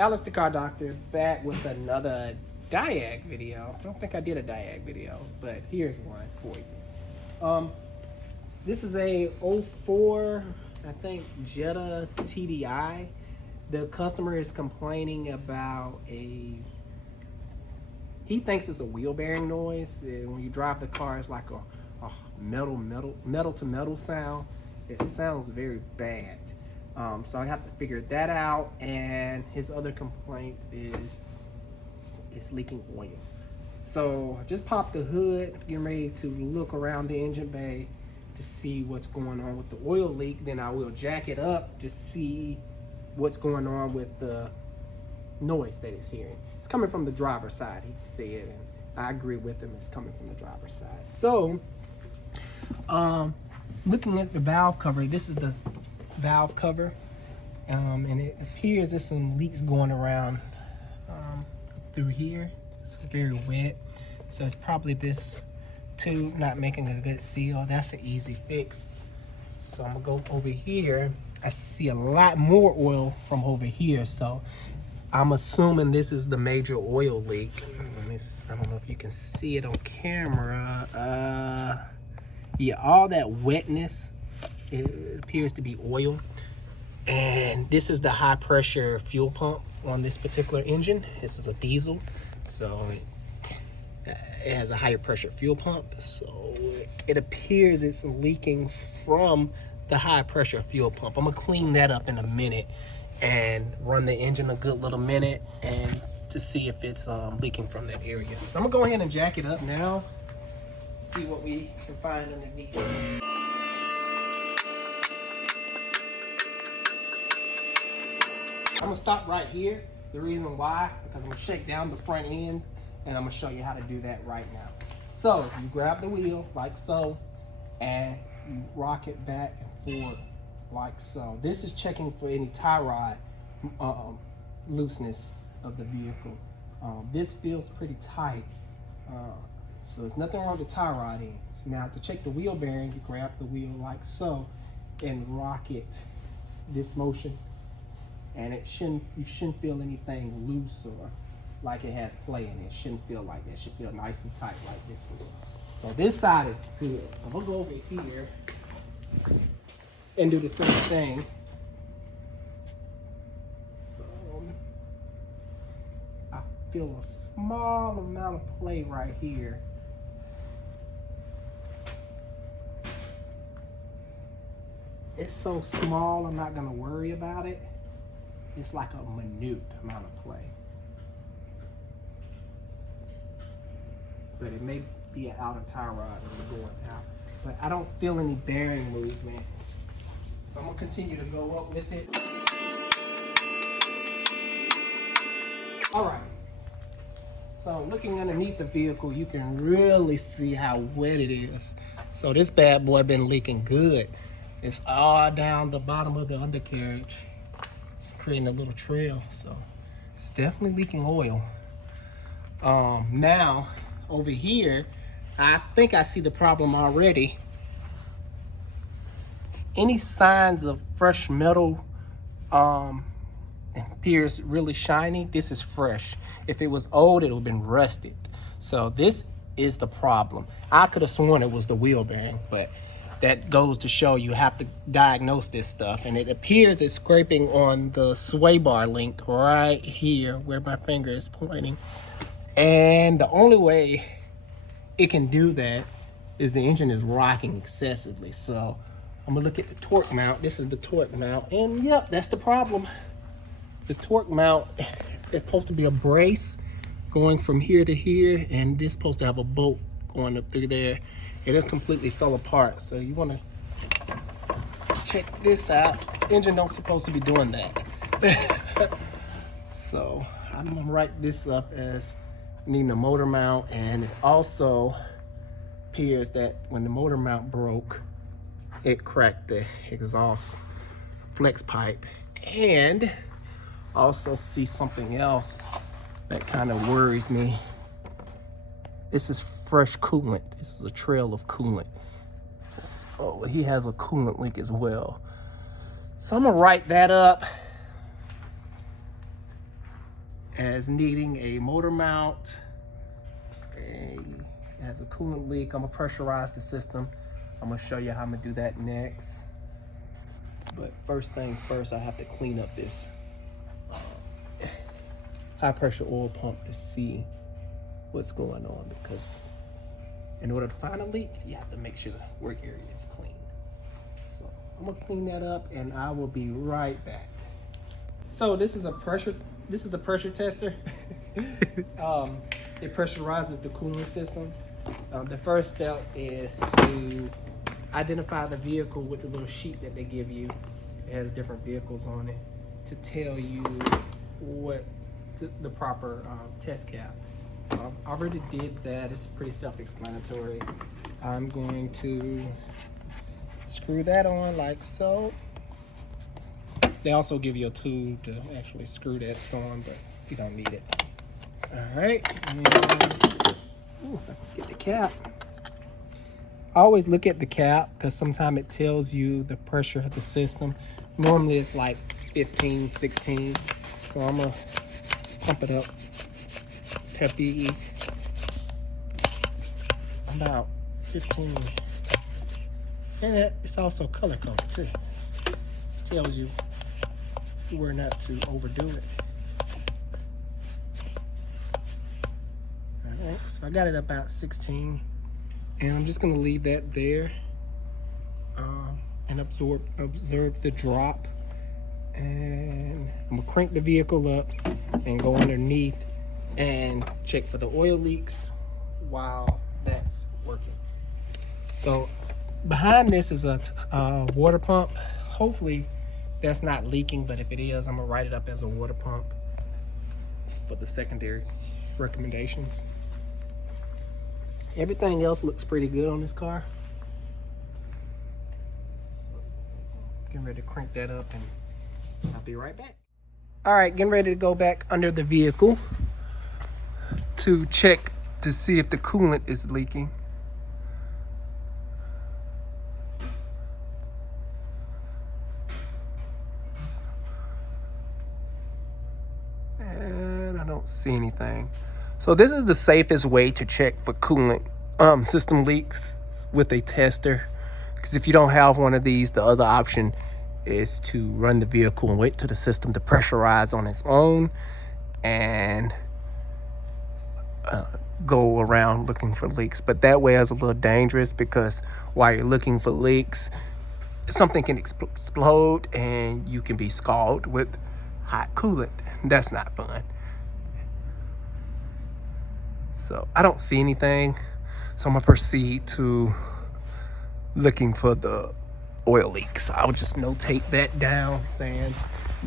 Alex the Car Doctor back with another Diag video. I don't think I did a Diag video, but here's one for you. This is a '04, I think, Jetta TDI. The customer is complaining about he thinks it's a wheel bearing noise. When you drive the car, it's like a metal to metal sound. It sounds very bad. So I have to figure that out. And his other complaint is it's leaking oil. So I just popped the hood, getting ready to look around the engine bay to see what's going on with the oil leak. Then I will jack it up to see what's going on with the noise that it's hearing. It's coming from the driver's side, he said, and I agree with him. It's coming from the driver's side. So looking at the valve cover, this is the valve cover, and it appears there's some leaks going around through here. It's very wet, so it's probably this tube not making a good seal. That's an easy fix. So I'm gonna go over here. I see a lot more oil from over here, so I'm assuming this is the major oil leak. I don't know if you can see it on camera. Yeah, all that wetness, it appears to be oil. And this is the high pressure fuel pump on this particular engine. This is a diesel, so it has a higher pressure fuel pump. So it appears it's leaking from the high pressure fuel pump. I'm gonna clean that up in a minute and run the engine a good little minute and to see if it's leaking from that area. So I'm gonna go ahead and jack it up now, see what we can find underneath. I'm gonna stop right here. The reason why, because I'm gonna shake down the front end and I'm gonna show you how to do that right now. So you grab the wheel like so, and you rock it back and forth like so. This is checking for any tie rod looseness of the vehicle. This feels pretty tight, so there's nothing wrong with the tie rod ends. Now to check the wheel bearing, you grab the wheel like so and rock it this motion, and you shouldn't feel anything loose or like it has play in it. It shouldn't feel like that. It should feel nice and tight like this one. So this side is good. So we'll go over here and do the same thing. So I feel a small amount of play right here. It's so small, I'm not gonna worry about it. It's like a minute amount of play. But it may be an outer tie rod when you're going out. But I don't feel any bearing movement. So I'm gonna continue to go up with it. All right. So looking underneath the vehicle, you can really see how wet it is. So this bad boy been leaking good. It's all down the bottom of the undercarriage. It's creating a little trail, so it's definitely leaking oil. Now over here, I think I see the problem already. Any signs of fresh metal appears really shiny. This is fresh. If it was old, it would have been rusted. So this is the problem. I could have sworn it was the wheel bearing, but that goes to show you have to diagnose this stuff. And it appears it's scraping on the sway bar link right here where my finger is pointing. And the only way it can do that is the engine is rocking excessively. So I'm gonna look at the torque mount. This is the torque mount, and yep, that's the problem. The torque mount is supposed to be a brace going from here to here, and this is supposed to have a bolt going up through there. It completely fell apart. So you wanna check this out. The engine don't supposed to be doing that. So I'm gonna write this up as needing a motor mount, and it also appears that when the motor mount broke, it cracked the exhaust flex pipe. And also see something else that kind of worries me. This is fresh coolant. This is a trail of coolant. So he has a coolant leak as well. So I'm gonna write that up as needing a motor mount. It has a coolant leak. I'm gonna pressurize the system. I'm gonna show you how I'm gonna do that next. But first thing first, I have to clean up this high pressure oil pump to see what's going on, because in order to find a leak, you have to make sure the work area is clean. So I'm gonna clean that up and I will be right back. So this is a pressure tester. It pressurizes the cooling system. The first step is to identify the vehicle with the little sheet that they give you. It has different vehicles on it to tell you what the proper test cap. So I already did that. It's pretty self-explanatory. I'm going to screw that on like so. They also give you a tool to actually screw that on, but you don't need it. All right, get the cap. I always look at the cap because sometimes it tells you the pressure of the system. Normally it's like 15, 16. So I'm gonna pump it up to be about 15. And it's also color coded too. Tells you where not to overdo it. All right, so I got it about 16. And I'm just gonna leave that there and observe the drop. And I'm gonna crank the vehicle up and go underneath and check for the oil leaks while that's working. So behind this is a water pump. Hopefully that's not leaking, but if it is, I'm gonna write it up as a water pump for the secondary recommendations. Everything else looks pretty good on this car. So, getting ready to crank that up and I'll be right back. All right, getting ready to go back under the vehicle to check to see if the coolant is leaking. And I don't see anything. So this is the safest way to check for coolant system leaks with a tester. Because if you don't have one of these, the other option is to run the vehicle and wait till the system to pressurize on its own and go around looking for leaks. But that way is a little dangerous because while you're looking for leaks, something can explode and you can be scalded with hot coolant. That's not fun. So I don't see anything, so I'm gonna proceed to looking for the oil leaks. So I'll just notate that down, saying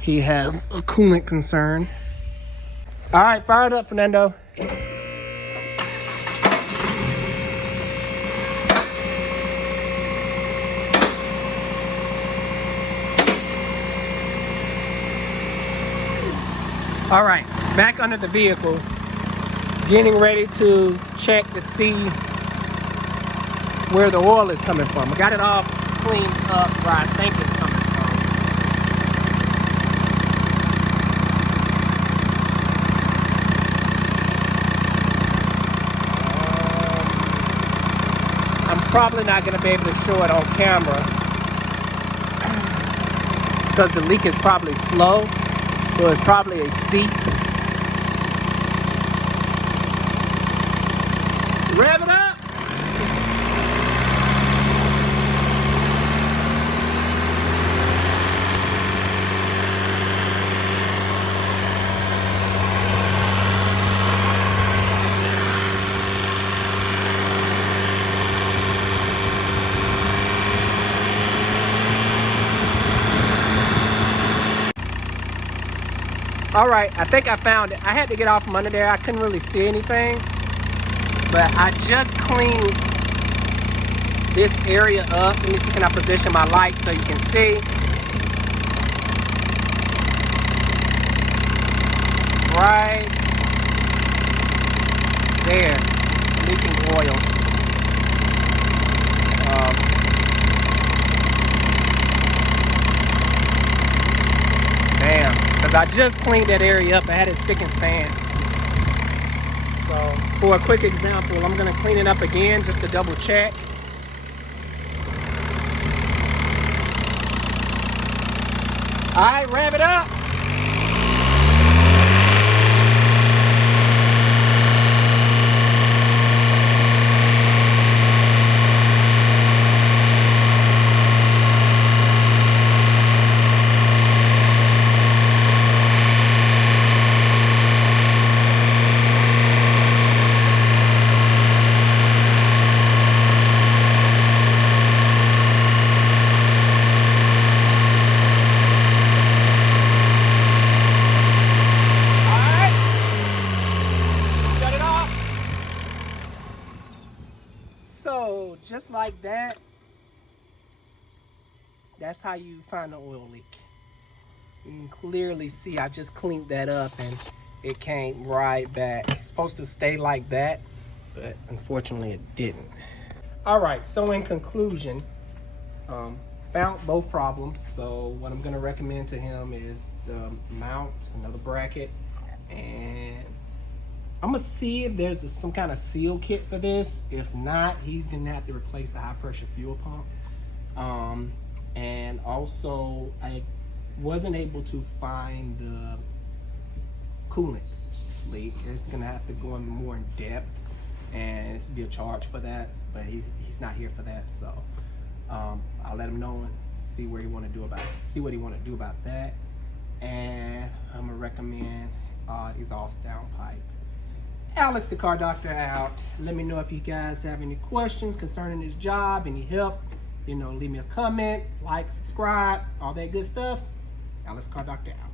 he has a coolant concern. All right, fire it up, Fernando. All right, back under the vehicle. Getting ready to check to see where the oil is coming from. I got it all cleaned up where I think it's coming from. I'm probably not going to be able to show it on camera because the leak is probably slow, so it's probably a seep. Rev it up! All right, I think I found it. I had to get off from under there. I couldn't really see anything. But I just cleaned this area up. Let me see, can I position my light so you can see? Right there, it's leaking oil. Damn, because I just cleaned that area up. I had it spick and span. So for a quick example, I'm gonna clean it up again just to double check. All right, rev it up. So just like that, that's how you find an oil leak. You can clearly see I just cleaned that up and it came right back. It's supposed to stay like that, but unfortunately it didn't. All right, so in conclusion, found both problems. So what I'm gonna recommend to him is the mount, another bracket, and I'm gonna see if there's some kind of seal kit for this. If not, he's gonna have to replace the high pressure fuel pump. And also, I wasn't able to find the coolant leak. It's gonna have to go in more in depth, and it's be a charge for that. But he's not here for that, so I'll let him know and see what he want to do about that. And I'm gonna recommend exhaust downpipe. Alex the Car Doctor out. Let me know if you guys have any questions concerning this job, any help. You know, leave me a comment, like, subscribe, all that good stuff. Alex Car Doctor out.